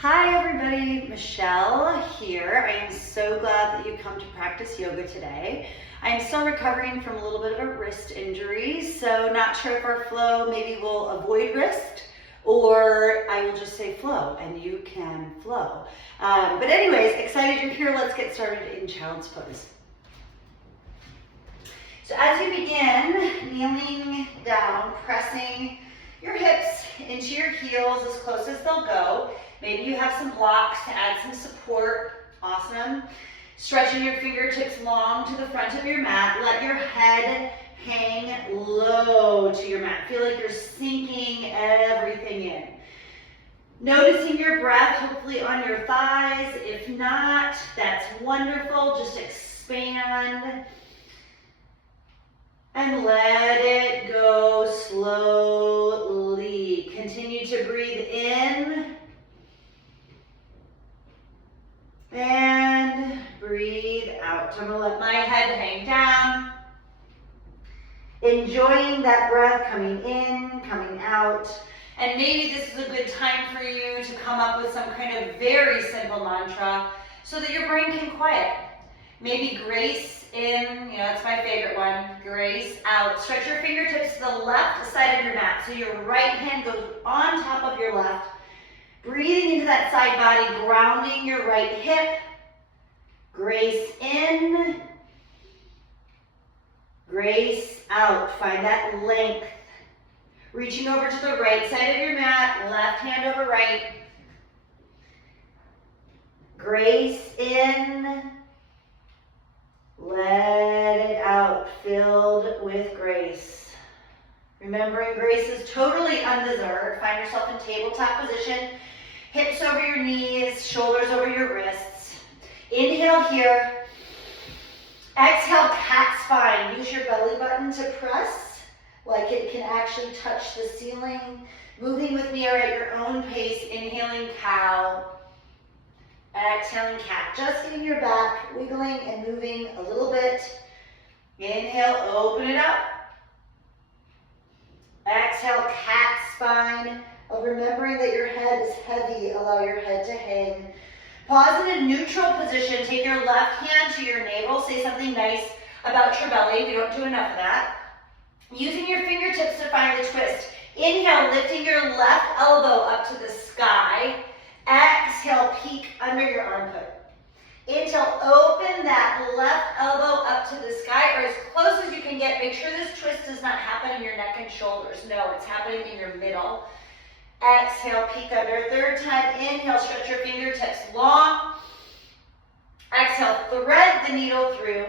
Hi everybody, Michelle here. I am so glad that you come to practice yoga today. I'm still recovering from a little bit of a wrist injury, so not sure if our flow maybe will avoid wrist or I will just say flow and you can flow. But anyways, excited you're here. Let's get started in child's pose. So as you begin, kneeling down, pressing your hips into your heels as close as they'll go. Maybe you have some blocks to add some support. Awesome. Stretching your fingertips long to the front of your mat. Let your head hang low to your mat. Feel like you're sinking everything in. Noticing your breath, hopefully on your thighs. If not, that's wonderful. Just expand. And let it go slowly. Continue to breathe in. And breathe out. I'm going to let my head hang down. Enjoying that breath coming in, coming out. And maybe this is a good time for you to come up with some kind of very simple mantra so that your brain can quiet. Maybe grace in, that's my favorite one. Grace out. Stretch your fingertips to the left side of your mat. So your right hand goes on top of your left. Breathing into that side body, grounding your right hip. Grace in. Grace out. Find that length. Reaching over to the right side of your mat, left hand over right. Grace in. Let it out, filled with grace. Remembering grace is totally undeserved. Find yourself in tabletop position. Hips over your knees, shoulders over your wrists. Inhale here. Exhale, cat spine. Use your belly button to press like it can actually touch the ceiling. Moving with me or at your own pace. Inhaling cow. Exhaling cat. Just getting your back wiggling and moving a little bit. Inhale, open it up. Exhale, cat spine. Remembering that your head is heavy, allow your head to hang. Pause in a neutral position. Take your left hand to your navel. Say something nice about your belly. We don't do enough of that. Using your fingertips to find the twist. Inhale, lifting your left elbow up to the sky. Exhale, peek under your armpit. Inhale, open that left elbow up to the sky or as close as you can get. Make sure this twist does not happen in your neck and shoulders. No, it's happening in your middle. Exhale, peek under. Third time, inhale, stretch your fingertips long. Exhale, thread the needle through.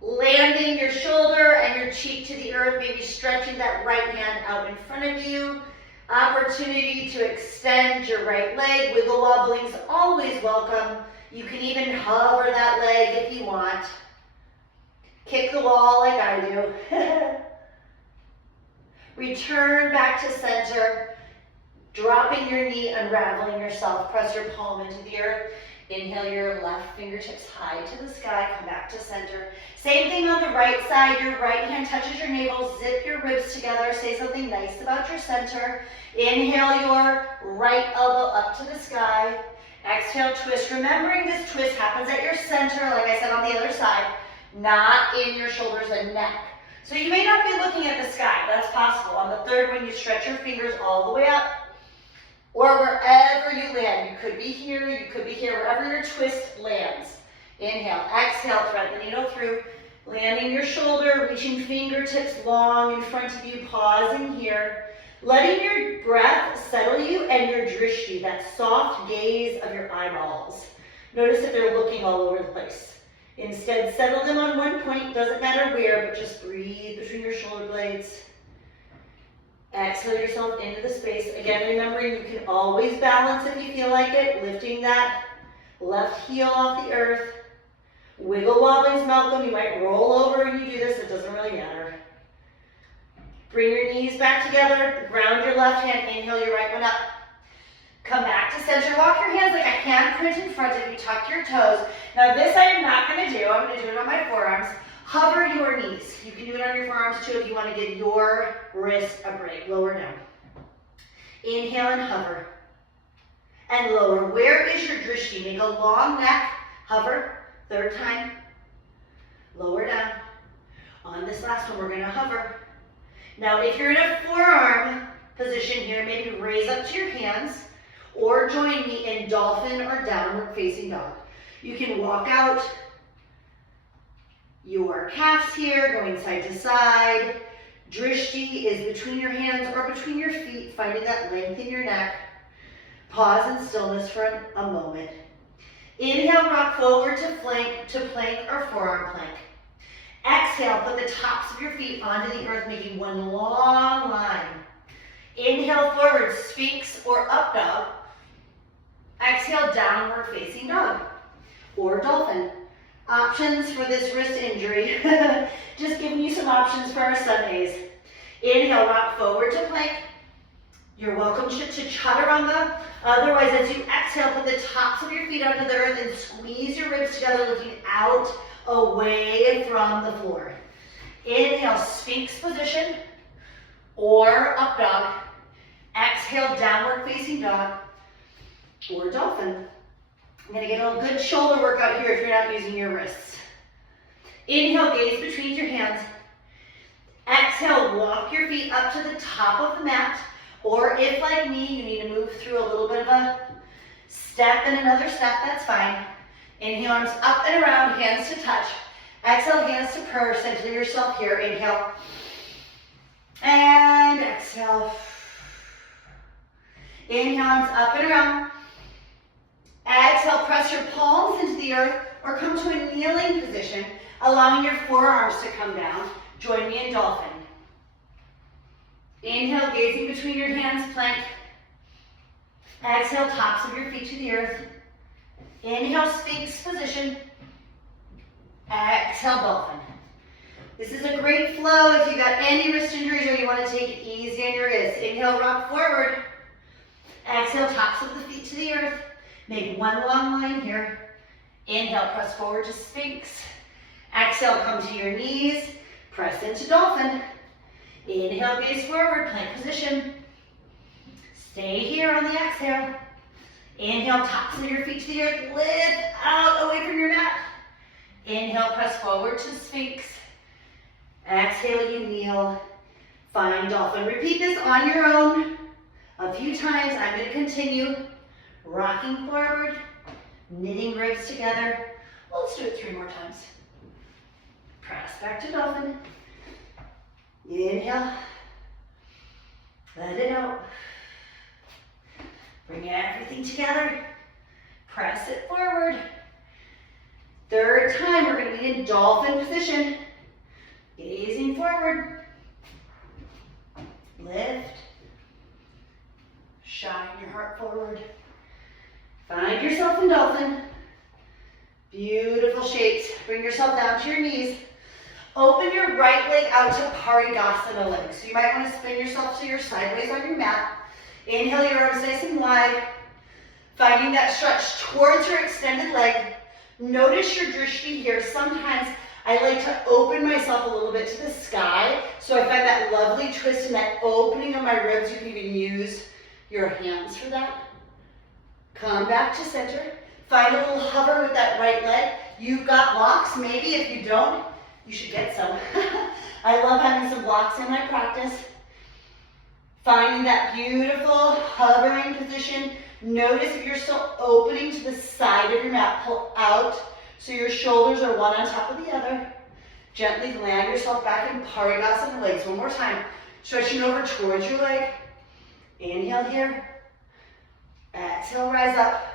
Landing your shoulder and your cheek to the earth, maybe stretching that right hand out in front of you. Opportunity to extend your right leg. Wiggle wobbling's always welcome. You can even hover that leg if you want. Kick the wall like I do. Return back to center. Dropping your knee, unraveling yourself. Press your palm into the earth. Inhale your left fingertips high to the sky. Come back to center. Same thing on the right side. Your right hand touches your navel. Zip your ribs together. Say something nice about your center. Inhale your right elbow up to the sky. Exhale, twist. Remembering this twist happens at your center, like I said on the other side, not in your shoulders and neck. So you may not be looking at the sky. That's possible. On the third one, you stretch your fingers all the way up. Or wherever you land. You could be here, you could be here, wherever your twist lands. Inhale, exhale, thread the needle through. Landing your shoulder, reaching fingertips long in front of you, pausing here. Letting your breath settle you and your drishti, that soft gaze of your eyeballs. Notice if they're looking all over the place. Instead, settle them on one point, doesn't matter where, but just breathe between your shoulder blades. Exhale yourself into the space. Again, remembering you can always balance if you feel like it. Lifting that left heel off the earth. Wiggle wobbling's welcome. You might roll over when you do this. It doesn't really matter. Bring your knees back together. Ground your left hand. Inhale your right one up. Come back to center. Walk your hands like a handprint in front of you. Tuck your toes. Now this I am not going to do. I'm going to do it on my forearms. Hover your knees. You can do it on your forearms too if you want to give your wrist a break. Lower down. Inhale and hover. and lower. Where is your drishti? Make a long neck, hover, third time, lower down. On this last one, we're gonna hover. Now, if you're in a forearm position here, maybe raise up to your hands, or join me in dolphin or downward facing dog. You can walk out your calves here, going side to side. Drishti is between your hands or between your feet, finding that length in your neck. Pause in stillness for a moment. Inhale, rock forward to plank or forearm plank. Exhale, put the tops of your feet onto the earth, making one long line. Inhale, forward, sphinx or up dog. Exhale, downward facing dog or dolphin. Options for this wrist injury. Just giving you some options for our Sundays. Inhale, rock forward to plank. You're welcome to chaturanga. Otherwise, as you exhale, put the tops of your feet onto the earth and squeeze your ribs together, looking out away from the floor. Inhale, sphinx position or up dog. Exhale, downward facing dog or dolphin. I'm gonna get a good shoulder workout here if you're not using your wrists. Inhale, gaze between your hands. Exhale, walk your feet up to the top of the mat, or if like me, you need to move through a little bit of a step and another step, that's fine. Inhale, arms up and around, hands to touch. Exhale, hands to purr, center yourself here. Inhale, and exhale. Inhale, arms up and around. Exhale, press your palms into the earth or come to a kneeling position, allowing your forearms to come down. Join me in dolphin. Inhale, gazing between your hands, plank. Exhale, tops of your feet to the earth. Inhale, sphinx position. Exhale, dolphin. This is a great flow if you got any wrist injuries or you want to take it easy on your wrists. Inhale, rock forward. Exhale, tops of the feet to the earth. Make one long line here. Inhale, press forward to sphinx. Exhale, come to your knees. Press into dolphin. Inhale, gaze forward, plank position. Stay here on the exhale. Inhale, tops of your feet to the earth. Lift out away from your mat. Inhale, press forward to sphinx. Exhale, you kneel. Find dolphin. Repeat this on your own a few times. I'm going to continue. Rocking forward, knitting ribs together. Let's do it 3 more times. Press back to dolphin. Inhale. Let it out. Bring everything together. Press it forward. Third time, we're going to be in dolphin position. Gazing forward. Lift. Shine your heart forward. Find yourself in dolphin. Beautiful shapes. Bring yourself down to your knees. Open your right leg out to Paridasana leg. So you might want to spin yourself so you're sideways on your mat. Inhale your arms nice and wide. Finding that stretch towards your extended leg. Notice your drishti here. Sometimes I like to open myself a little bit to the sky. So I find that lovely twist and that opening of my ribs. You can even use your hands for that. Come back to center. Find a little hover with that right leg. You've got blocks. Maybe if you don't, you should get some. I love having some blocks in my practice. Finding that beautiful hovering position. Notice if you're still opening to the side of your mat. Pull out so your shoulders are one on top of the other. Gently land yourself back in Paridasana legs. One more time. Stretching over towards your leg. Inhale here. Exhale, rise up.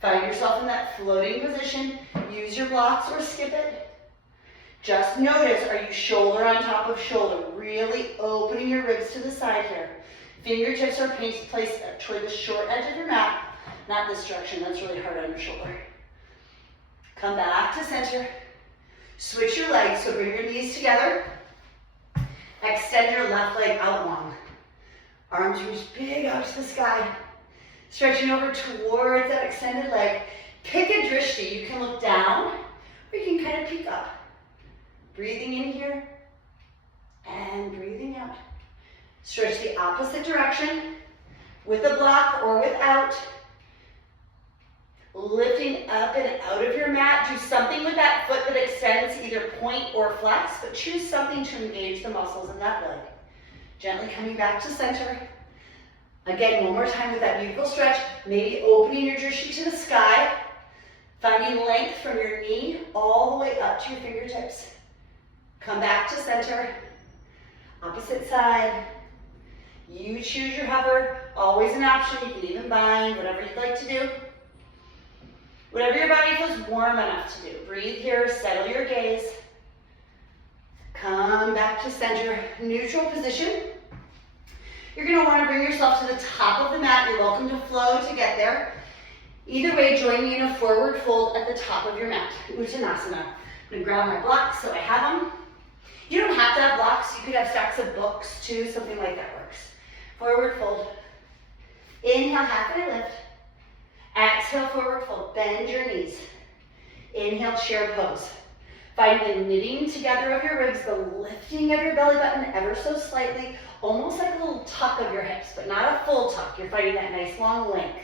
Find yourself in that floating position. Use your blocks or skip it. Just notice, are you shoulder on top of shoulder? Really opening your ribs to the side here. Fingertips are placed toward the short edge of your mat. Not this direction, that's really hard on your shoulder. Come back to center. Switch your legs, so bring your knees together. Extend your left leg out long. Arms reach big out to the sky. Stretching over towards that extended leg. Pick a drishti. You can look down or you can kind of peek up. Breathing in here and breathing out. Stretch the opposite direction. with a block or without. Lifting up and out of your mat. Do something with that foot that extends, either point or flex, but choose something to engage the muscles in that leg. Gently coming back to center. Again, one more time with that beautiful stretch. Maybe opening your drishti to the sky. Finding length from your knee all the way up to your fingertips. Come back to center. Opposite side. You choose your hover. Always an option. You can even bind, whatever you'd like to do. Whatever your body feels warm enough to do. Breathe here, settle your gaze. Come back to center, neutral position. You're gonna wanna bring yourself to the top of the mat. You're welcome to flow to get there. Either way, join me in a forward fold at the top of your mat, Uttanasana. I'm gonna grab my blocks so I have them. You don't have to have blocks. You could have stacks of books too, something like that works. Forward fold. Inhale, halfway lift. Exhale, forward fold. Bend your knees. Inhale, chair pose. Find the knitting together of your ribs, the lifting of your belly button ever so slightly, almost like a little tuck of your hips, but not a full tuck. You're finding that nice long length.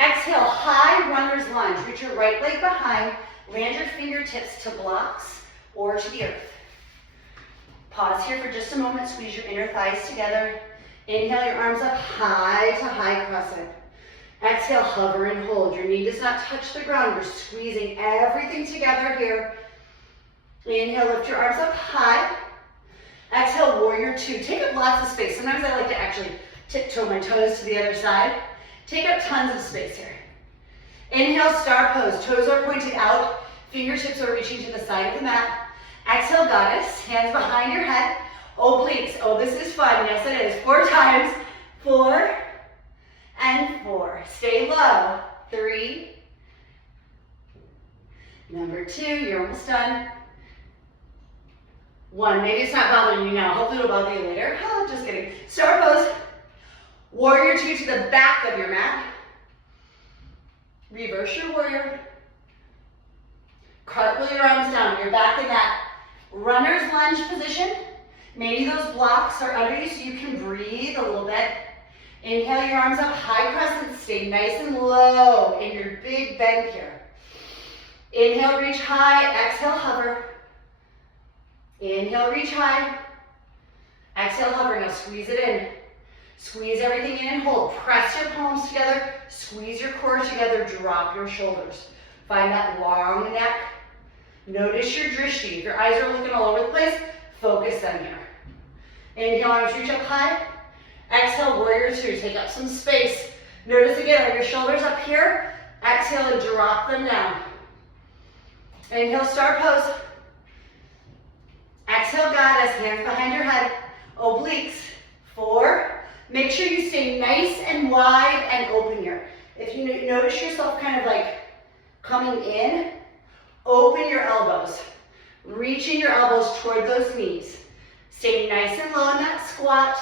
Exhale, high runner's lunge. Reach your right leg behind. Land your fingertips to blocks or to the earth. Pause here for just a moment. Squeeze your inner thighs together. Inhale, your arms up high to high crescent. Exhale, hover and hold. Your knee does not touch the ground. You're squeezing everything together here. Inhale, lift your arms up high. Exhale, warrior two. Take up lots of space. Sometimes I like to actually tiptoe my toes to the other side. Take up tons of space here. Inhale, star pose. Toes are pointed out. Fingertips are reaching to the side of the mat. Exhale, goddess. Hands behind your head. Obliques. Oh, this is fun. Yes, it is. 4 times. 4 and 4. Stay low. 3. Number 2. You're almost done. 1. Maybe it's not bothering you now. Hopefully it'll bother you later. Oh, just kidding. Star pose. Warrior two to the back of your mat. Reverse your warrior. Cartwheel your arms down. You're back in that runner's lunge position. Maybe those blocks are under you so you can breathe a little bit. Inhale your arms up, high crescent. Stay nice and low in your big bend here. Inhale, reach high. Exhale, hover. Inhale, reach high. Exhale, hover. Now squeeze it in. Squeeze everything in and hold. Press your palms together. Squeeze your core together. Drop your shoulders. Find that long neck. Notice your drishti. If your eyes are looking all over the place, focus them here. Inhale, arms reach up high. Exhale, warrior two. Take up some space. Notice again, are your shoulders up here? Exhale and drop them down. Inhale, star pose. Exhale, goddess. Hands behind your head. Obliques. 4. Make sure you stay nice and wide and open here. If you notice yourself kind of like coming in, open your elbows. Reaching your elbows toward those knees. Stay nice and low in that squat.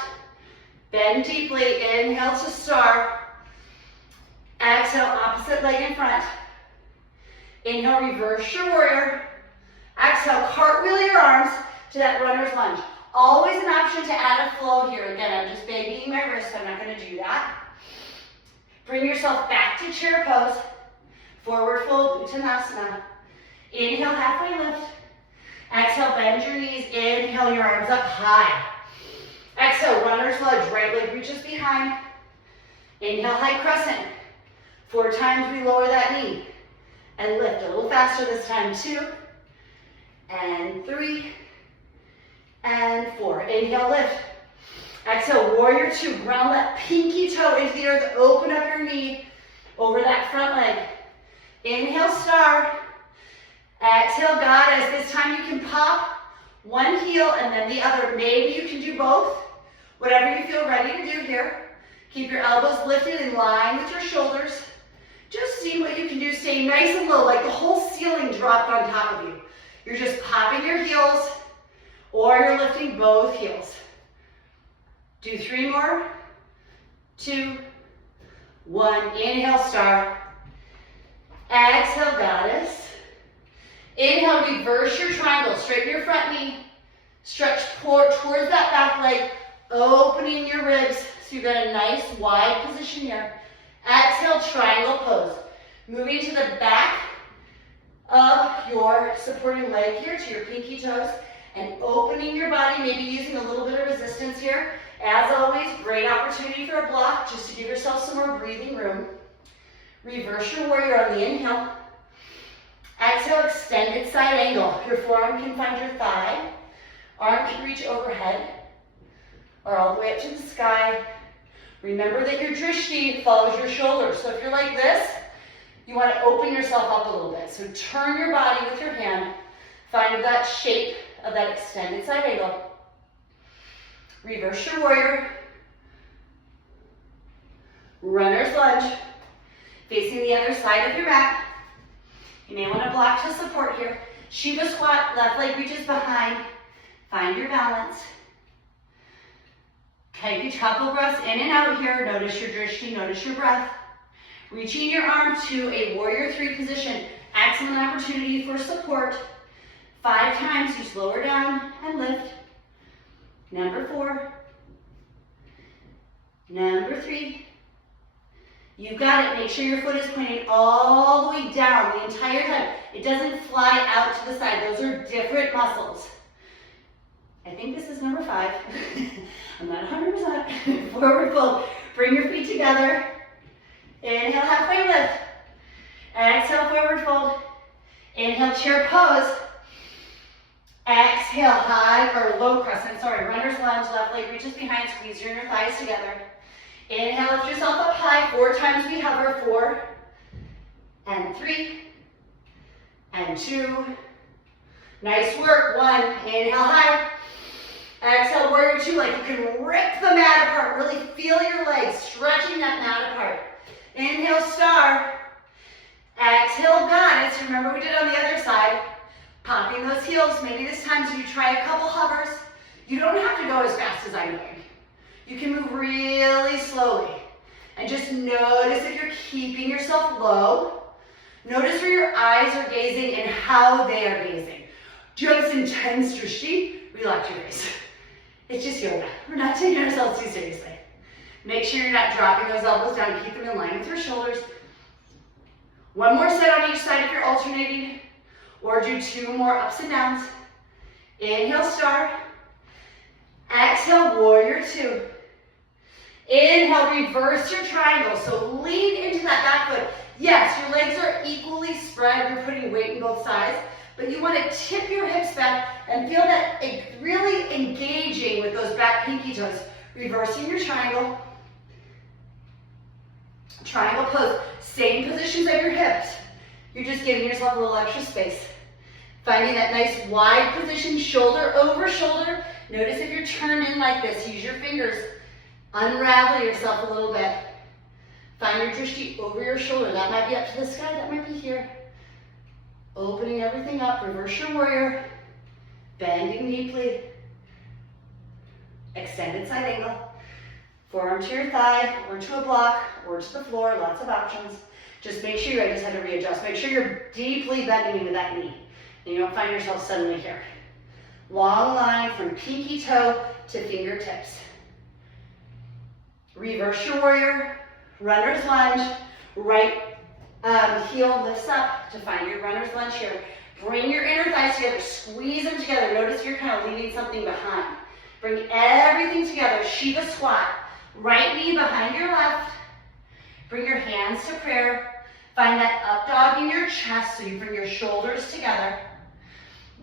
Bend deeply. Inhale to star. Exhale, opposite leg in front. Inhale, reverse your warrior. Exhale, cartwheel your arms to that runner's lunge. Always an option to add a flow here. Again, I'm just babying my wrist, so I'm not going to do that. Bring yourself back to chair pose. Forward fold, Uttanasana. Inhale, halfway lift. Exhale, bend your knees. Inhale, your arms up high. Exhale, runner's lunge. Right leg reaches behind. Inhale, high crescent. 4 times we lower that knee. And lift a little faster this time. 2. And 3. And 4. Inhale, lift. Exhale, warrior two. Ground that pinky toe into the earth. Open up your knee over that front leg. Inhale, star. Exhale, goddess. This time you can pop one heel and then the other. Maybe you can do both. Whatever you feel ready to do here. Keep your elbows lifted in line with your shoulders. Just see what you can do. Stay nice and low, like the whole ceiling dropped on top of you. You're just popping your heels, or you're lifting both heels. Do 3 more. 2, 1. Inhale, star. Exhale, goddess. Inhale, reverse your triangle. Straighten your front knee. Stretch towards that back leg, opening your ribs, So you've got a nice wide position here. Exhale, triangle pose. Moving to the back of your supporting leg here to your pinky toes and opening your body, maybe using a little bit of resistance here. As always, great opportunity for a block just to give yourself some more breathing room. Reverse your warrior on the inhale. Exhale, extended side angle. Your forearm can find your thigh. Arm can reach overhead or all the way up to the sky. Remember that your drishti follows your shoulders. So if you're like this, you want to open yourself up a little bit. So turn your body with your hand. Find that shape of that extended side angle. Reverse your warrior. Runner's lunge. Facing the other side of your mat. You may want to block to support here. Shiva squat, left leg reaches behind. Find your balance. Take a couple breaths in and out here. Notice your drishti, notice your breath. Reaching your arm to a warrior 3 position. Excellent opportunity for support. 5 times, just lower down and lift. Number 4. Number 3. You've got it. Make sure your foot is pointing all the way down the entire time. It doesn't fly out to the side. Those are different muscles. I think this is number 5. I'm not 100%. Forward fold. Bring your feet together. Inhale, halfway lift. Exhale, forward fold. Inhale, chair pose. Exhale, high or low crescent. Sorry, runner's lunge. Left leg reaches behind. Squeeze your inner thighs together. Inhale, lift yourself up high. 4 times we hover. 4 and 3 and 2. Nice work. 1. Inhale, high. Exhale, warrior 2. Like you can rip the mat apart. Really feel your legs stretching that mat apart. Inhale, star. Exhale, goddess. Remember we did on the other side. Popping those heels. Maybe this time, so you try a couple hovers. You don't have to go as fast as I'm doing. You can move really slowly. And just notice if you're keeping yourself low. Notice where your eyes are gazing and how they are gazing. Do you have this intense drishti? Relax your face. It's just yoga. We're not taking ourselves too seriously. Make sure you're not dropping those elbows down. Keep them in line with your shoulders. 1 more set on each side if you're alternating. Or do 2 more ups and downs. Inhale, star. Exhale, warrior 2. Inhale, reverse your triangle. So lean into that back foot. Yes, your legs are equally spread. You're putting weight in both sides. But you want to tip your hips back and feel that really engaging with those back pinky toes. Reversing your triangle. Triangle pose. Same positions of your hips. You're just giving yourself a little extra space. Finding that nice wide position, shoulder over shoulder. Notice if you're turned in like this, use your fingers. Unravel yourself a little bit. Find your drishti over your shoulder. That might be up to the sky, that might be here. Opening everything up, reverse your warrior. Bending deeply. Extended side angle. Forearm to your thigh, or to a block, or to the floor, lots of options. Just make sure, I just had to readjust. Make sure you're deeply bending into that knee. And you don't find yourself suddenly here. Long line from pinky toe to fingertips. Reverse your warrior, runner's lunge, right heel lifts up to find your runner's lunge here. Bring your inner thighs together, squeeze them together. Notice you're kind of leaving something behind. Bring everything together, Shiva squat. Right knee behind your left. Bring your hands to prayer. Find that up dog in your chest so you bring your shoulders together.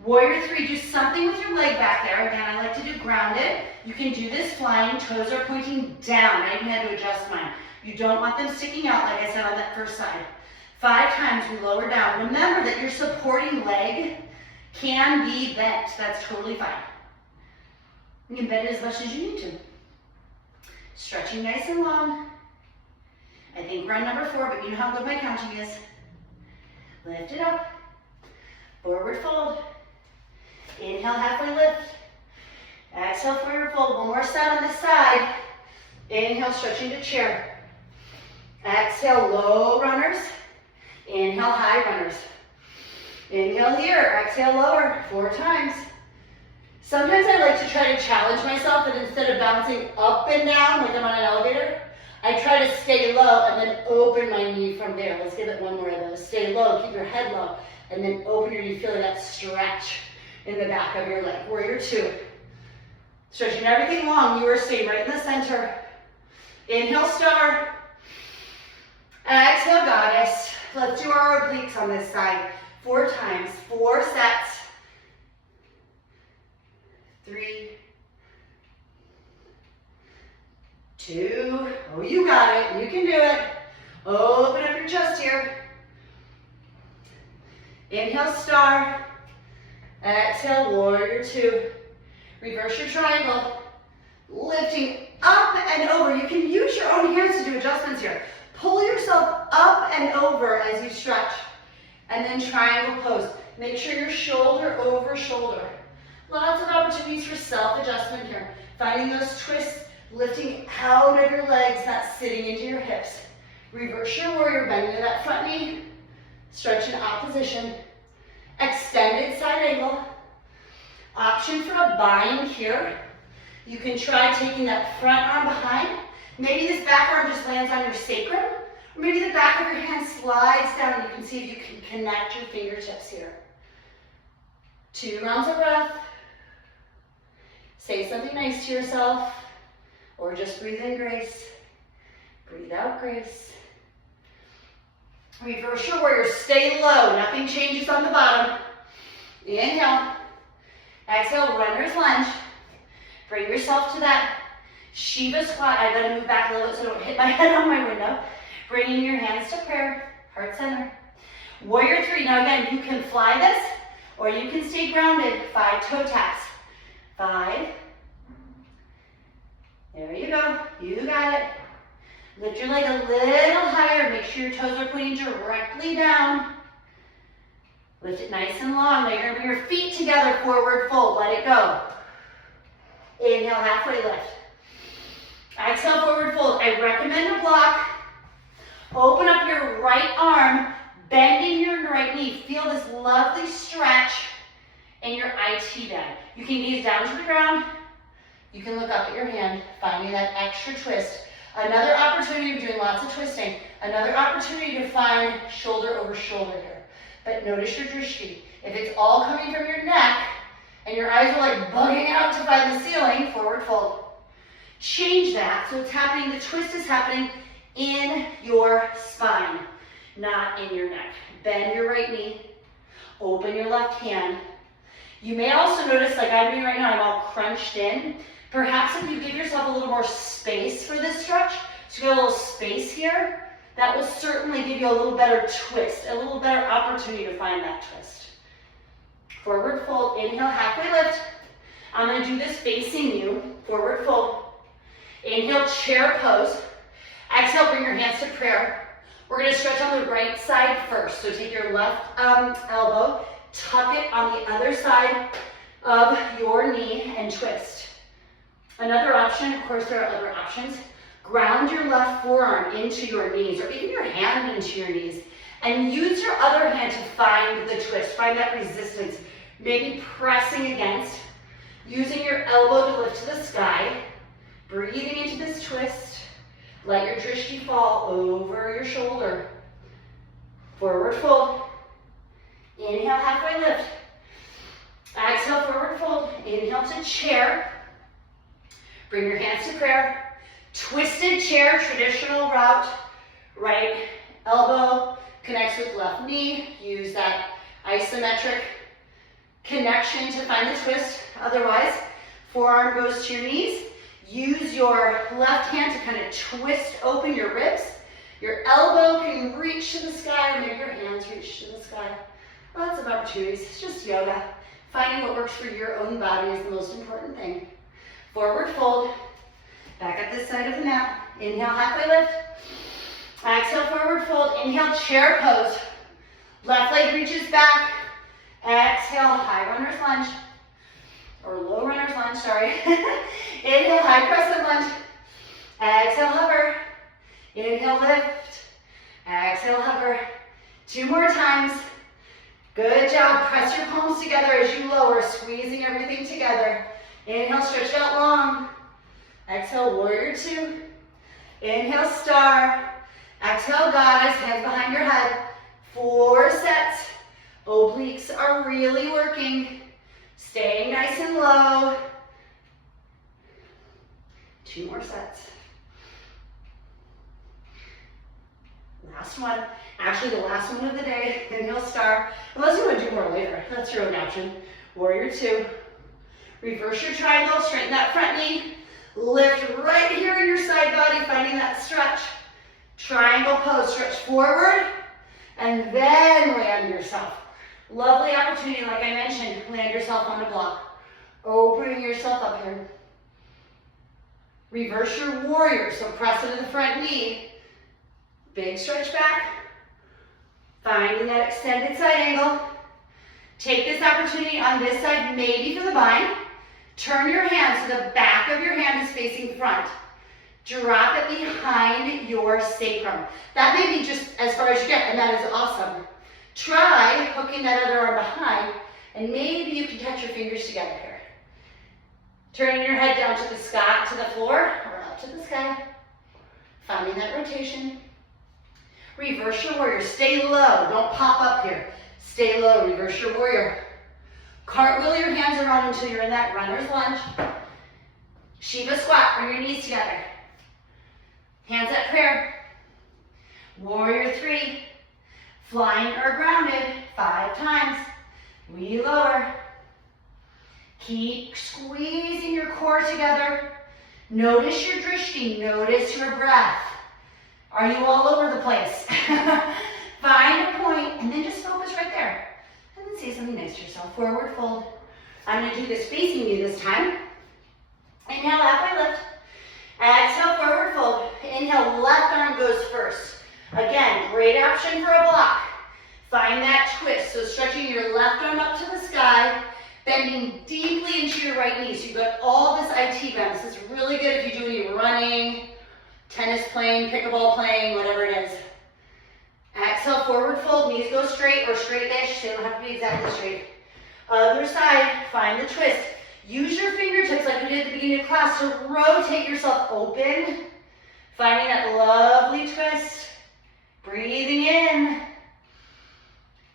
Warrior 3, do something with your leg back there. Again, I like to do grounded. You can do this flying, toes are pointing down. I even had to adjust mine. You don't want them sticking out like I said on that first side. 5 times we lower down. Remember that your supporting leg can be bent. That's totally fine. You can bend it as much as you need to. Stretching nice and long. I think we're on number 4, but you know how good my counting is. Lift it up. Forward fold. Inhale, halfway lift. Exhale, forward fold. 1 more set on this side. Inhale, stretching to chair. Exhale, low runners. Inhale, high runners. Inhale here. Exhale, lower. 4 times. Sometimes I like to try to challenge myself, and instead of bouncing up and down like I'm on an elevator, I try to stay low and then open my knee from there. Let's give it one more of those. Stay low, keep your head low, and then open your knee, feeling that stretch in the back of your leg. Warrior two. Stretching everything long, you are staying right in the center. Inhale, star. Exhale, goddess. Let's do our obliques on this side. 4 times, 4 sets. 3, 2, oh, you got it, you can do it. Open up your chest here. Inhale, star. Exhale, warrior two. Reverse your triangle. Lifting up and over. You can use your own hands to do adjustments here. Pull yourself up and over as you stretch. And then triangle pose. Make sure you're shoulder over shoulder. Lots of opportunities for self-adjustment here. Finding those twists, lifting out of your legs, not sitting into your hips. Reverse your warrior, bending to that front knee. Stretch in opposition. Extended side angle. Option for a bind here. You can try taking that front arm behind. Maybe this back arm just lands on your sacrum. Or maybe the back of your hand slides down and you can see if you can connect your fingertips here. 2 rounds of breath. Say something nice to yourself, or just breathe in grace. Breathe out grace. Reverse your warrior, stay low, nothing changes on the bottom. Inhale. Exhale, runner's lunge. Bring yourself to that Shiva squat. I gotta move back a little bit so I don't hit my head on my window. Bringing your hands to prayer, heart center. Warrior three, now again, you can fly this, or you can stay grounded. 5 toe taps. 5. There you go. You got it. Lift your leg a little higher. Make sure your toes are pointing directly down. Lift it nice and long. Now you're going to bring your feet together, forward fold. Let it go. Inhale, halfway lift. Exhale, forward fold. I recommend a block. Open up your right arm, bending your right knee. Feel this lovely stretch in your IT bend. You can gaze down to the ground. You can look up at your hand, finding that extra twist. Another opportunity, we're doing lots of twisting. Another opportunity to find shoulder over shoulder here. But notice your drishti. If it's all coming from your neck and your eyes are like bugging out to find the ceiling, forward fold. Change that so it's happening, the twist is happening in your spine, not in your neck. Bend your right knee. Open your left hand. You may also notice, like I'm doing right now, I'm all crunched in. Perhaps if you give yourself a little more space for this stretch, so you get a little space here, that will certainly give you a little better twist, a little better opportunity to find that twist. Forward fold, inhale, halfway lift. I'm going to do this facing you, forward fold. Inhale, chair pose. Exhale, bring your hands to prayer. We're going to stretch on the right side first. So take your left elbow, tuck it on the other side of your knee and twist. Another option, of course there are other options, ground your left forearm into your knees or even your hand into your knees and use your other hand to find the twist, find that resistance, maybe pressing against, using your elbow to lift to the sky, breathing into this twist. Let your drishti fall over your shoulder. Forward fold. Inhale, halfway lift. Exhale, forward fold. Inhale to chair. Bring your hands to prayer. Twisted chair, traditional route. Right elbow connects with left knee. Use that isometric connection to find the twist. Otherwise, forearm goes to your knees. Use your left hand to kind of twist open your ribs. Your elbow can reach to the sky, or maybe your hands reach to the sky. Lots of opportunities. It's just yoga. Finding what works for your own body is the most important thing. Forward fold. Back up this side of the mat. Inhale, halfway lift. Exhale, forward fold. Inhale, chair pose. Left leg reaches back. Exhale, high runner's lunge. Or low runner's lunge, sorry. Inhale, high crescent lunge. Exhale, hover. Inhale, lift. Exhale, hover. 2 more times. Good job. Press your palms together as you lower, squeezing everything together. Inhale, stretch out long. Exhale, warrior two. Inhale, star. Exhale, goddess, hands behind your head. 4 sets. Obliques are really working. Staying nice and low. 2 more sets. Last one. Actually, the last one of the day. Inhale, star. Unless you want to do more later, that's your own option. Warrior two. Reverse your triangle, straighten that front knee. Lift right here in your side body, finding that stretch. Triangle pose, stretch forward, and then land yourself. Lovely opportunity, like I mentioned, land yourself on a block. Opening yourself up here. Reverse your warrior, so press into the front knee. Big stretch back. Finding that extended side angle. Take this opportunity on this side, maybe for the bind. Turn your hands so the back of your hand is facing front. Drop it behind your sacrum. That may be just as far as you get, and that is awesome. Try hooking that other arm behind, and maybe you can touch your fingers together here. Turning your head down to the sky, to the floor, or up to the sky. Finding that rotation. Reverse your warrior. Stay low. Don't pop up here. Stay low. Reverse your warrior. Cartwheel your hands around until you're in that runner's lunge. Shiva squat. Bring your knees together. Hands at prayer. Warrior three. Flying or grounded 5 times. We lower. Keep squeezing your core together. Notice your drishti. Notice your breath. Are you all over the place? Find a point and then just focus right there. And then say something nice to yourself. Forward fold. I'm going to do this facing you this time. Inhale, halfway lift. Exhale, forward fold. Inhale, left arm goes first. Again, great option for a block. Find that twist. So stretching your left arm up to the sky, bending deeply into your right knee. So you've got all this IT bend. This is really good if you're doing running, tennis playing, pickleball playing, whatever it is. Exhale, forward fold, knees go straight or straight-ish. They don't have to be exactly straight. Other side, find the twist. Use your fingertips like we did at the beginning of class to rotate yourself open. Finding that lovely twist. Breathing in.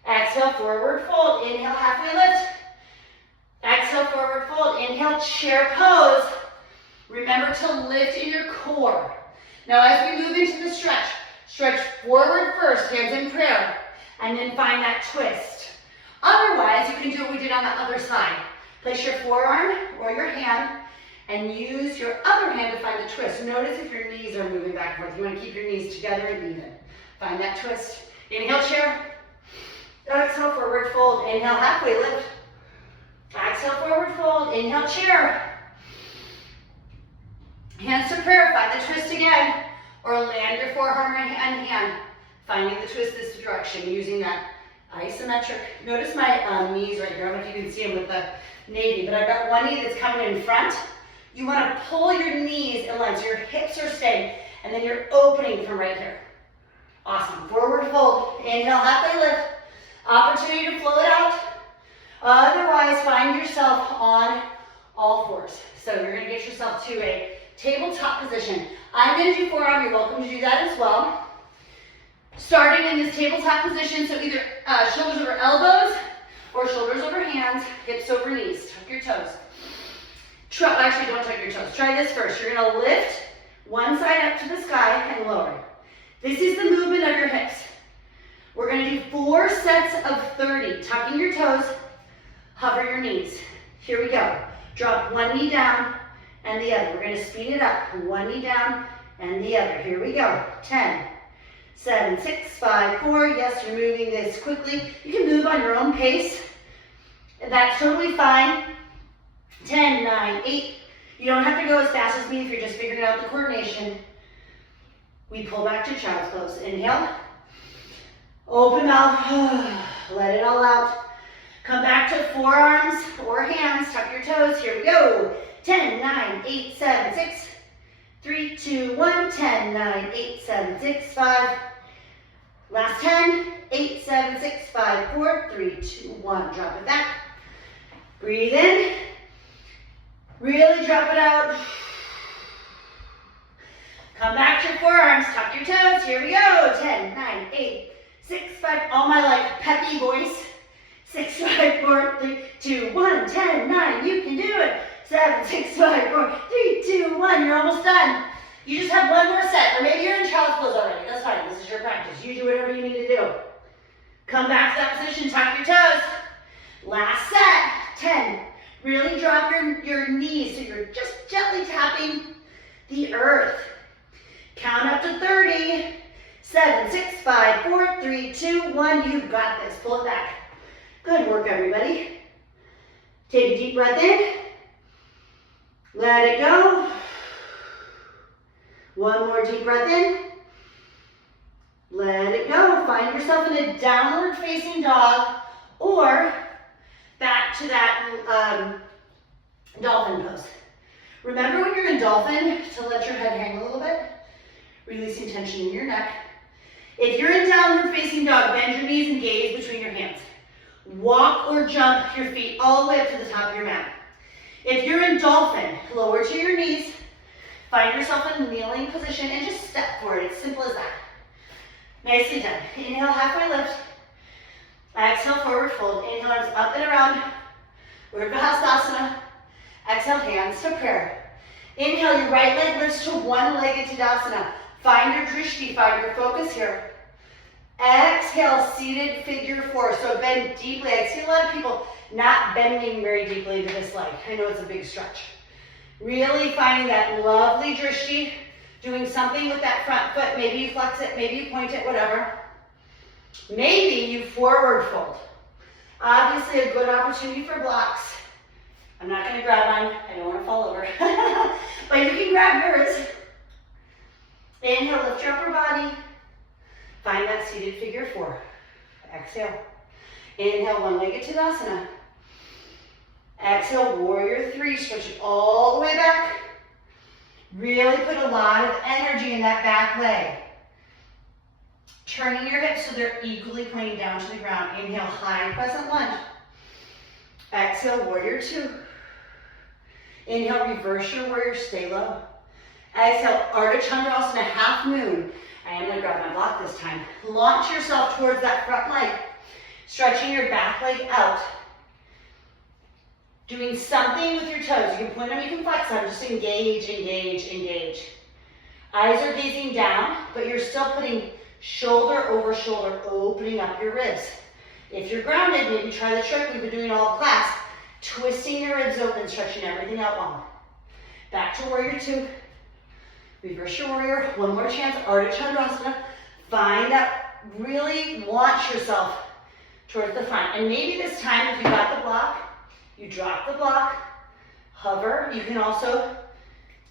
Exhale, forward fold. Inhale, halfway lift. Exhale, forward fold. Inhale, chair pose. Remember to lift in your core. Now as we move into the stretch, stretch forward first, hands in prayer, and then find that twist. Otherwise, you can do what we did on the other side. Place your forearm or your hand and use your other hand to find the twist. Notice if your knees are moving back and forth. You want to keep your knees together and even. Find that twist. Inhale, chair. Exhale, forward fold. Inhale, halfway lift. Exhale, forward fold. Inhale, chair. Hands to prayer. Find the twist again. Or land your forearm and hand. Finding the twist this direction using that isometric. Notice my knees right here. I don't know if you can see them with the navy, but I've got one knee that's coming in front. You want to pull your knees in line so your hips are staying, and then you're opening from right here. Awesome. Forward fold. Inhale, halfway lift. Opportunity to flow it out. Otherwise, find yourself on all fours. So you're going to get yourself to a tabletop position. I'm going to do forearm. You're welcome to do that as well. Starting in this tabletop position, so either shoulders over elbows or shoulders over hands, hips over knees. Tuck your toes. Actually, don't tuck your toes. Try this first. You're going to lift one side up to the sky and lower. This is the movement of your hips. We're going to do 4 sets of 30. Tucking your toes, hover your knees. Here we go. Drop one knee down and the other. We're going to speed it up. One knee down and the other. Here we go. 10, 7, 6, 5, 4. Yes, you're moving this quickly. You can move on your own pace. That's totally fine. 10, 9, 8. You don't have to go as fast as me if you're just figuring out the coordination. We pull back to child's pose. Inhale. Open mouth. Let it all out. Come back to forearms or hands. Tuck your toes. Here we go. 10, 9, 8, 7, 6, 3, 2, 1. 10, 9, 8, 7, 6, 5, Last 10, 8, 7, 6, 5, 4, 3, 2, 1. Drop it back. Breathe in. Really drop it out. Come back to your forearms, tuck your toes. Here we go. 10, 9, 8, 6, 5. All my like peppy voice. 6, 5, 4, 3, 2, 1. 10, 9. You can do it. 7, 6, 5, 4, 3, 2, 1. You're almost done. You just have one more set, or maybe you're in child's pose already. That's fine. This is your practice. You do whatever you need to do. Come back to that position. Tuck your toes. Last set. 10. Really drop your knees so you're just gently tapping the earth. Count up to 30. 7, 6, 5, 4, 3, 2, 1. You've got this. Pull it back. Good work, everybody. Take a deep breath in. Let it go. One more deep breath in. Let it go. Find yourself in a downward facing dog or back to that dolphin pose. Remember when you're in dolphin to let your head hang a little bit, releasing tension in your neck. If you're in downward facing dog, bend your knees and gaze between your hands. Walk or jump your feet all the way up to the top of your mat. If you're in dolphin, lower to your knees, find yourself in a kneeling position and just step forward. It's simple as that. Nicely done. Inhale, halfway lift. Exhale, forward fold. Inhale, arms up and around. Urdhva Hastasana. Exhale, hands to prayer. Inhale, your right leg lifts to one-legged Tadasana. Find your drishti, find your focus here. Exhale, seated figure four. So bend deeply. I see a lot of people not bending very deeply to this leg. I know it's a big stretch. Really finding that lovely drishti, doing something with that front foot. Maybe you flex it, maybe you point it, whatever. Maybe you forward fold. Obviously a good opportunity for blocks. I'm not going to grab mine. I don't want to fall over. But you can grab yours. Inhale, lift your upper body. Find that seated figure four. Exhale. Inhale, one-legged Tadasana. Exhale, warrior three. Stretch it all the way back. Really put a lot of energy in that back leg. Turning your hips so they're equally pointing down to the ground. Inhale, high crescent lunge. Exhale, warrior two. Inhale, reverse your warrior, stay low. Exhale, Ardha Chandrasana, half moon. I am going to grab my block this time. Launch yourself towards that front leg. Stretching your back leg out. Doing something with your toes. You can point them, you can flex them. Just engage, engage, engage. Eyes are gazing down, but you're still putting shoulder over shoulder, opening up your ribs. If you're grounded, maybe try the trick we've been doing all class. Twisting your ribs open, stretching everything out long. Back to warrior two. Reverse your warrior. One more chance. Ardha Chandrasana. Find that, really launch yourself towards the front. And maybe this time, if you got the block, you drop the block, hover. You can also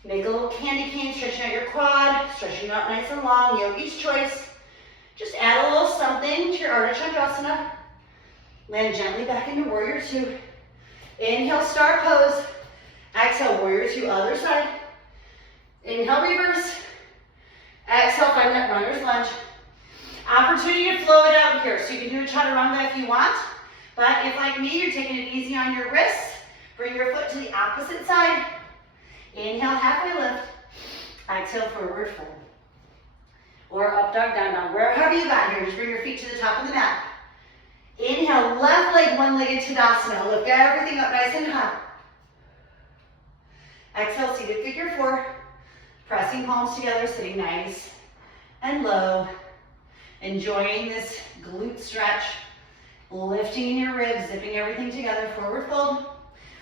make a little candy cane, stretching out your quad, stretching out nice and long, yogi's choice. Just add a little something to your Ardha Chandrasana. Land gently back into warrior two. Inhale, star pose. Exhale, warrior two, other side. Inhale, reverse. Exhale, find that runner's lunge. Opportunity to flow it out here. So you can do a chaturanga if you want. But if, like me, you're taking it easy on your wrists, bring your foot to the opposite side. Inhale, halfway lift. Exhale, forward fold. Or up dog, down dog. Wherever you got here, just bring your feet to the top of the mat. Inhale, left leg, one-legged Tadasana. Lift everything up nice and high. Exhale, seated figure four. Pressing palms together, sitting nice and low. Enjoying this glute stretch. Lifting your ribs, zipping everything together, forward fold.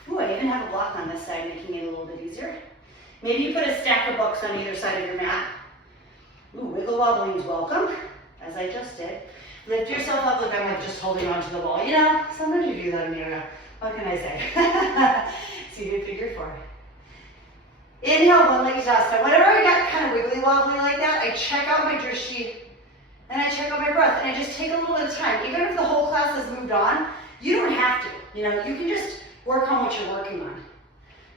Ooh, I even have a block on this side, making it a little bit easier. Maybe you put a stack of books on either side of your mat. Ooh, wiggle wobbling is welcome, as I just did. Lift yourself up, look, I'm like just holding on to the wall. You know, sometimes you do that in yoga. What can I say? Seated figure four. Inhale, one-legged Tadasana. Whenever I got kind of wiggly wobbly like that, I check out my drishti and I check out my breath and I just take a little bit of time. Even if the whole class has moved on, you don't have to. You know, you can just work on what you're working on.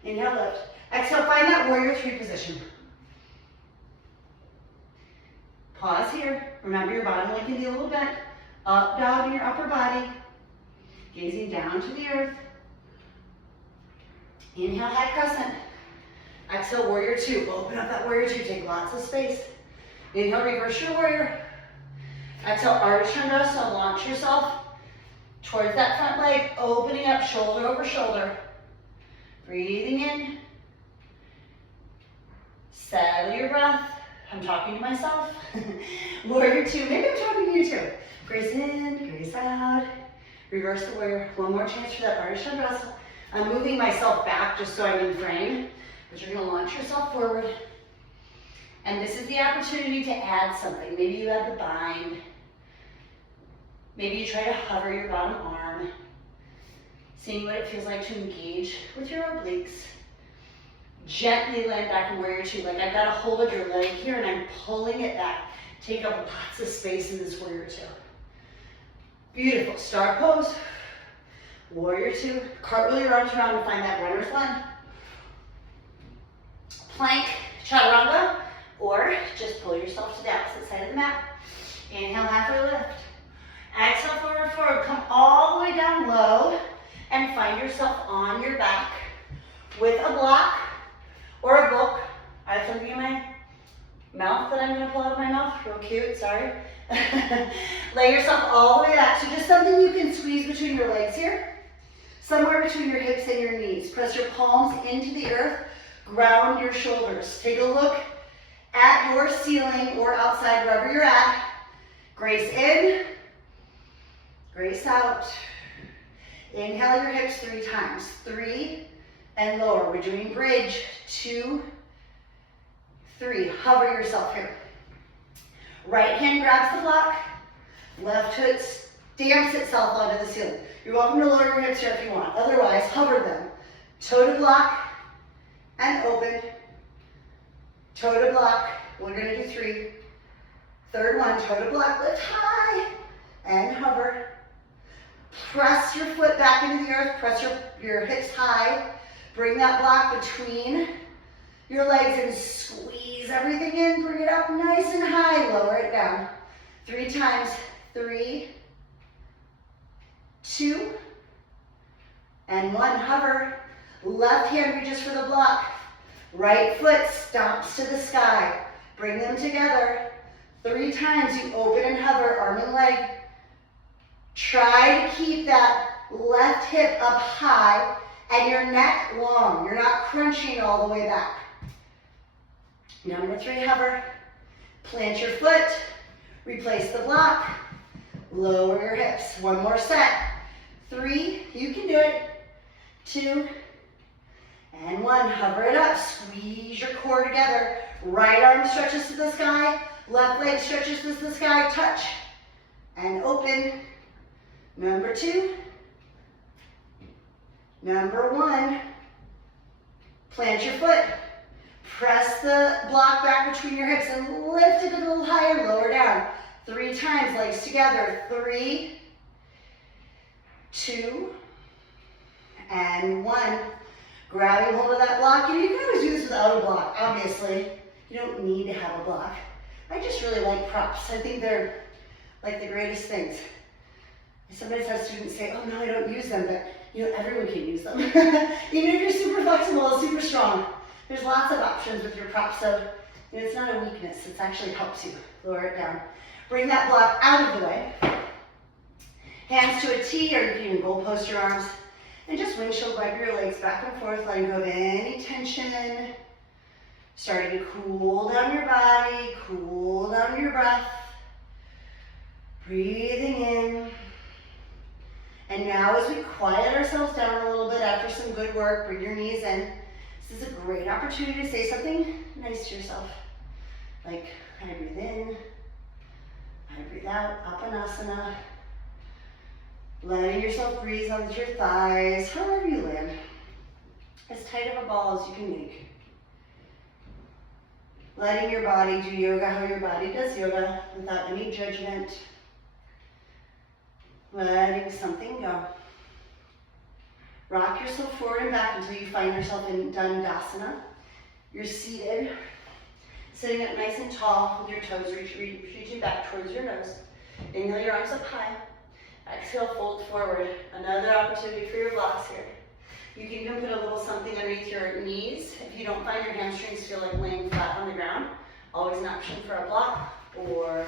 Inhale, lift. Exhale, find that warrior three position. Pause here. Remember your bottom leg can be a little bent. Up dog in your upper body. Gazing down to the earth. Inhale, high crescent. Exhale, warrior two. Open up that warrior two. Take lots of space. Inhale, reverse your warrior. Exhale, Ardha Chandrasana. Launch yourself towards that front leg. Opening up shoulder over shoulder. Breathing in. Settle your breath. I'm talking to myself. Warrior two. Maybe I'm talking to you too. Grace in, grace out. Reverse the warrior. One more chance for that Ardha Chandrasana. I'm moving myself back just so I'm in frame. But you're going to launch yourself forward. And this is the opportunity to add something. Maybe you add the bind. Maybe you try to hover your bottom arm. Seeing what it feels like to engage with your obliques. Gently land back in warrior two. Like I've got a hold of your leg here and I'm pulling it back. Take up lots of space in this warrior two. Beautiful. Star pose. Warrior two. Cartwheel your arms around and find that runner's lunge. Plank, chaturanga, or just pull yourself to the opposite side of the mat. Inhale, halfway lift. Exhale, forward, forward. Come all the way down low and find yourself on your back with a block or a book. I have something in my mouth that I'm going to pull out of my mouth. Real cute, sorry. Lay yourself all the way back. So just something you can squeeze between your legs here. Somewhere between your hips and your knees. Press your palms into the earth. Ground your shoulders. Take a look at your ceiling or outside, wherever you're at. Grace in. Grace out. Inhale your hips 3 times. 3 and lower. We're doing bridge. 2, 3. Hover yourself here. Right hand grabs the block. Left foot stamps itself onto the ceiling. You're welcome to lower your hips here if you want. Otherwise, hover them. Toe to block and open. Toe to block. We're going to do 3. Third one, toe to block. Lift high and hover. Press your foot back into the earth. Press your hips high. Bring that block between your legs and squeeze everything in. Bring it up nice and high. Lower it down. 3 times. 3, 2, and 1. Hover. Left hand reaches for the block. Right foot stomps to the sky. Bring them together. 3 times. You open and hover, arm and leg. Try to keep that left hip up high and your neck long. You're not crunching all the way back. Number 3, hover. Plant your foot. Replace the block. Lower your hips. 1 more set. 3, you can do it. 2, and 1. Hover it up. Squeeze your core together. Right arm stretches to the sky. Left leg stretches to the sky. Touch and open. Number 2. Number 1. Plant your foot. Press the block back between your hips and lift it a little higher. Lower down. 3 times. Legs together. 3, 2, and 1. Grabbing hold of that block. You can always do this without a block, obviously. You don't need to have a block. I just really like props. I think they're like the greatest things. I sometimes have students say, oh no, I don't use them, but everyone can use them. Even if you're super flexible, super strong. There's lots of options with your props, so it's not a weakness. It actually helps you. Lower it down. Bring that block out of the way. Hands to a T, or you can even goal post your arms. And just windshield wipe your legs back and forth, letting go of any tension. Starting to cool down your body, cool down your breath. Breathing in. And now as we quiet ourselves down a little bit after some good work, bring your knees in. This is a great opportunity to say something nice to yourself. Like, I breathe in, I breathe out, Apanasana. Letting yourself breathe onto your thighs, however you land. As tight of a ball as you can make. Letting your body do yoga how your body does yoga without any judgment. Letting something go. Rock yourself forward and back until you find yourself in Dandasana. You're seated. Sitting up nice and tall with your toes reaching back towards your nose. Inhale your arms up high. Exhale, fold forward. Another opportunity for your blocks here. You can even put a little something underneath your knees. If you don't find your hamstrings feel like laying flat on the ground, always an option for a block or,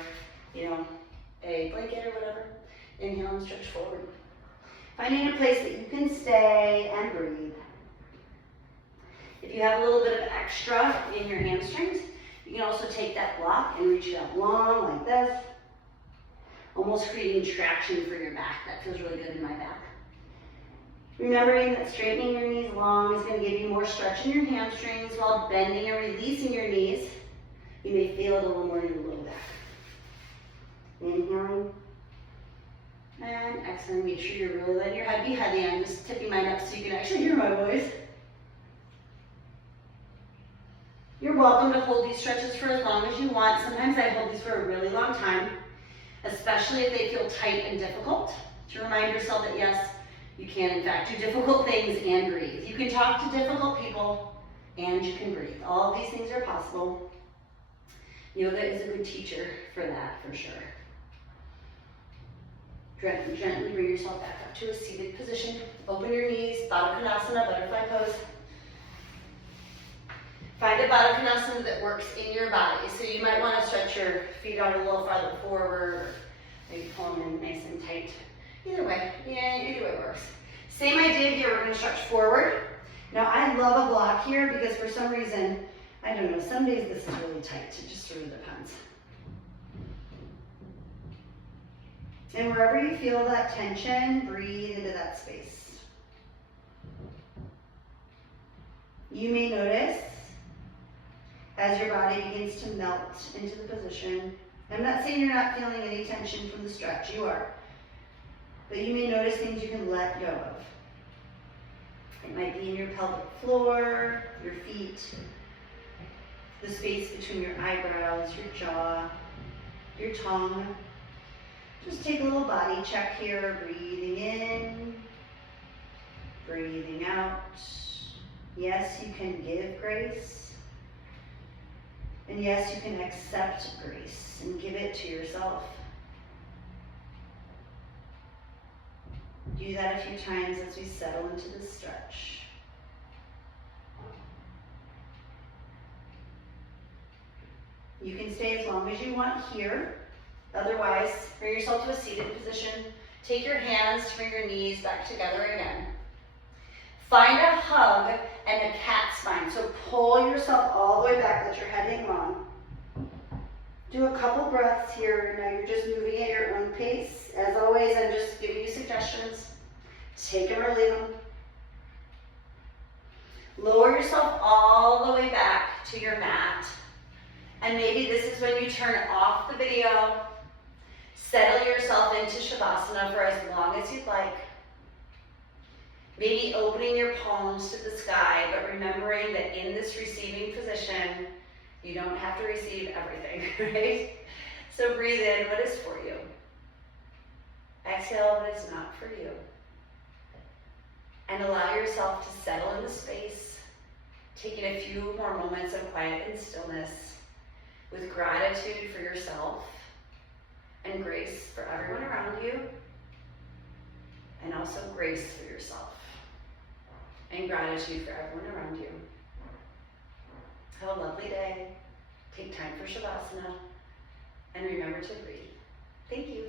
a blanket or whatever. Inhale and stretch forward. Finding a place that you can stay and breathe. If you have a little bit of extra in your hamstrings, you can also take that block and reach it out long like this, almost creating traction for your back. That feels really good in my back. Remembering that straightening your knees long is going to give you more stretch in your hamstrings while bending and releasing your knees. You may feel it a little more in your low back. Inhaling and exhaling. Make sure you're really letting your head be heavy. I'm just tipping mine up so you can actually hear my voice. You're welcome to hold these stretches for as long as you want. Sometimes I hold these for a really long time, especially if they feel tight and difficult. To remind yourself that yes, you can in fact do difficult things and breathe. You can talk to difficult people and you can breathe. All of these things are possible. Yoga is a good teacher for that, for sure. Gently bring yourself back up to a seated position. Open your knees, Baddha Konasana, butterfly pose. Find a Baddha Konasana that works in your body. So you might want to stretch your feet out a little farther forward, or maybe pull them in nice and tight. Either way, either way works. Same idea here, we're going to stretch forward. Now I love a block here because for some reason, I don't know, some days this is really tight. It just really depends. And wherever you feel that tension, breathe into that space. You may notice as your body begins to melt into the position. I'm not saying you're not feeling any tension from the stretch, you are. But you may notice things you can let go of. It might be in your pelvic floor, your feet, the space between your eyebrows, your jaw, your tongue. Just take a little body check here, breathing in, breathing out. Yes, you can give grace. And yes, you can accept grace and give it to yourself. Do that a few times as we settle into this stretch. You can stay as long as you want here. Otherwise, bring yourself to a seated position. Take your hands to bring your knees back together again. Find a hug and a cat spine. So pull yourself all the way back, let your head hang long. Do a couple breaths here. Now you're just moving at your own pace. As always, I'm just giving you suggestions. Take them or leave them. Lower yourself all the way back to your mat. And maybe this is when you turn off the video. Settle yourself into Shavasana for as long as you'd like. Maybe opening your palms to the sky, but remembering that in this receiving position, you don't have to receive everything, right? So breathe in what is for you. Exhale what is not for you. And allow yourself to settle in the space, taking a few more moments of quiet and stillness with gratitude for yourself and grace for everyone around you, and also grace for yourself and gratitude for everyone around you. Have a lovely day. Take time for Shavasana and remember to breathe. Thank you.